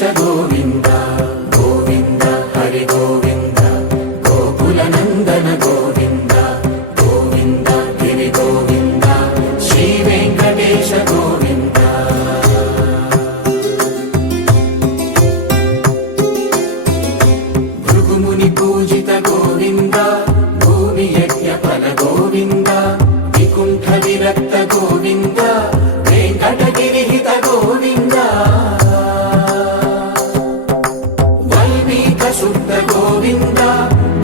వెంకటేశ గోవింద గోవింద హరి గోవింద గోకుల నందన గోవింద గోవింద గిరి గోవింద శ్రీ వెంకటేశ గోవింద భృగుముని పూజిత గోవింద భూమి యజ్ఞ ఫల గోవింద వికుంఠ విరక్త గోవింద వెంకటగిరిహిత గోవింద వల్మీక శుద్ధ గోవింద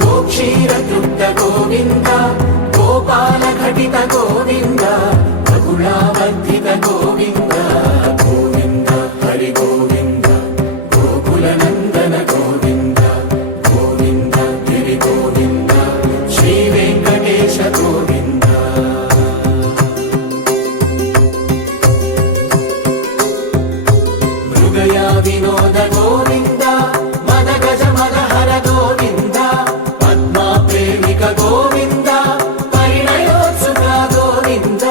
గోక్షీర తృప్త గోవింద గోపాల ఘటిత గోవింద బహుళావర్ధిత గోవింద గోవింద హరి గోవింద గోకుల నందన గోవింద గోవింద గిరి గోవింద శ్రీ వెంకటేశ గోవింద మృగయా వినోద గోవింద మద గజ మదహర గోవింద పద్మా ప్రేమిక గోవింద పరిణయోత్సుక గోవింద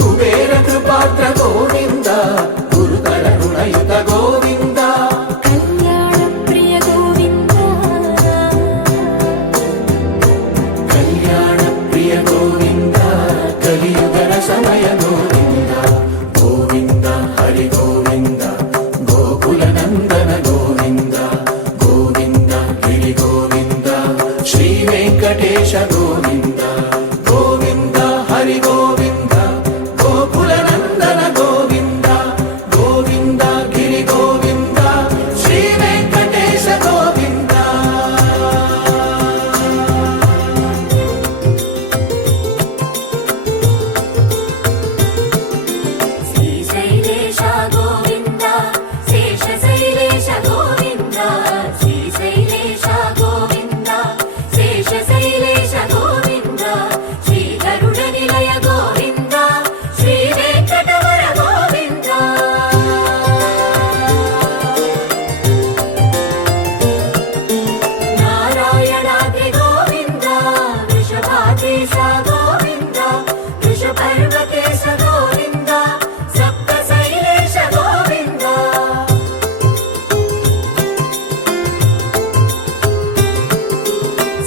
కుబేర కృపాత్ర గోవింద గురుతర రుణయుత గోవింద కళ్యాణ ప్రియ గోవింద కళ్యాణ ప్రియ గోవింద కలియుగ రసమయ గోవింద గోవింద హరి గోవింద గోకుల నందన గోవింద గోవింద గిరి గోవింద శ్రీ వెంకటేశ గోవింద గోవింద హరి గోవింద గోకుల నందన గోవింద గోవింద గిరి గోవింద శ్రీ వెంకటేశ గోవింద శ్రీశైలేశ గోవింద శేషశైలేశ గోవింద శ్రీశైలేశ గోవింద శేషశైలేశ గోవింద శ్రీ గరుడ నిలయ గోవింద శ్రీ వెంకటవర గోవింద నారాయణాద్రి గోవింద వృషభాదేశ గోవింద వృషపర్వతేశ గోవింద సప్తశైలేశ గోవింద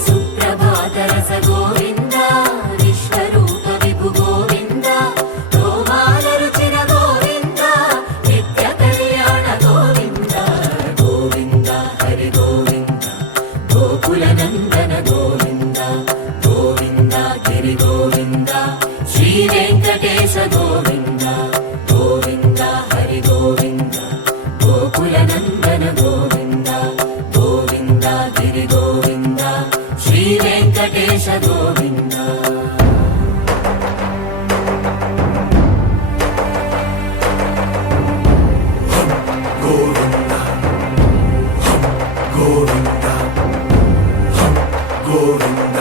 సుప్రభాతరస గోవింద విశ్వరూప విభు గోవింద గోమాల రుచిర గోవింద నిత్య కళ్యాణ గోవింద గోవింద హరి గోవింద గోకుల నందన గోవింద గోవింద గిరి గోవింద శ్రీ వెంకటేశ గోవింద గోవింద హరి గోవింద గోకుల నందన గోవింద గోవింద గిరి గోవింద శ్రీ వెంకటేశ గోవింద గోవింద గోవింద గోవింద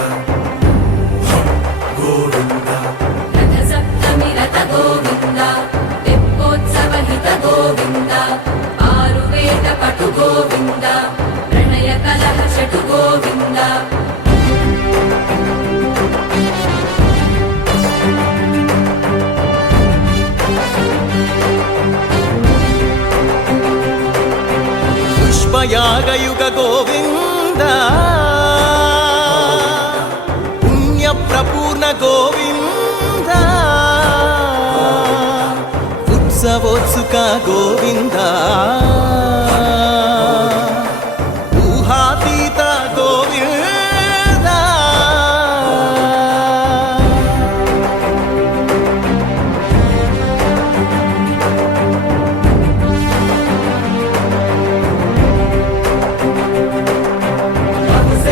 గోవింద రథ సప్తమి రథ గోవింద తెప్పోత్సవ హిత గోవింద ఆరువేద పటు గోవింద ప్రణయ కలహ షటు గోవింద పుష్పయాగయుగ గోవింద పుణ్య ప్రపూర్ణ గోవింద ఉత్సవోత్సుక గోవింద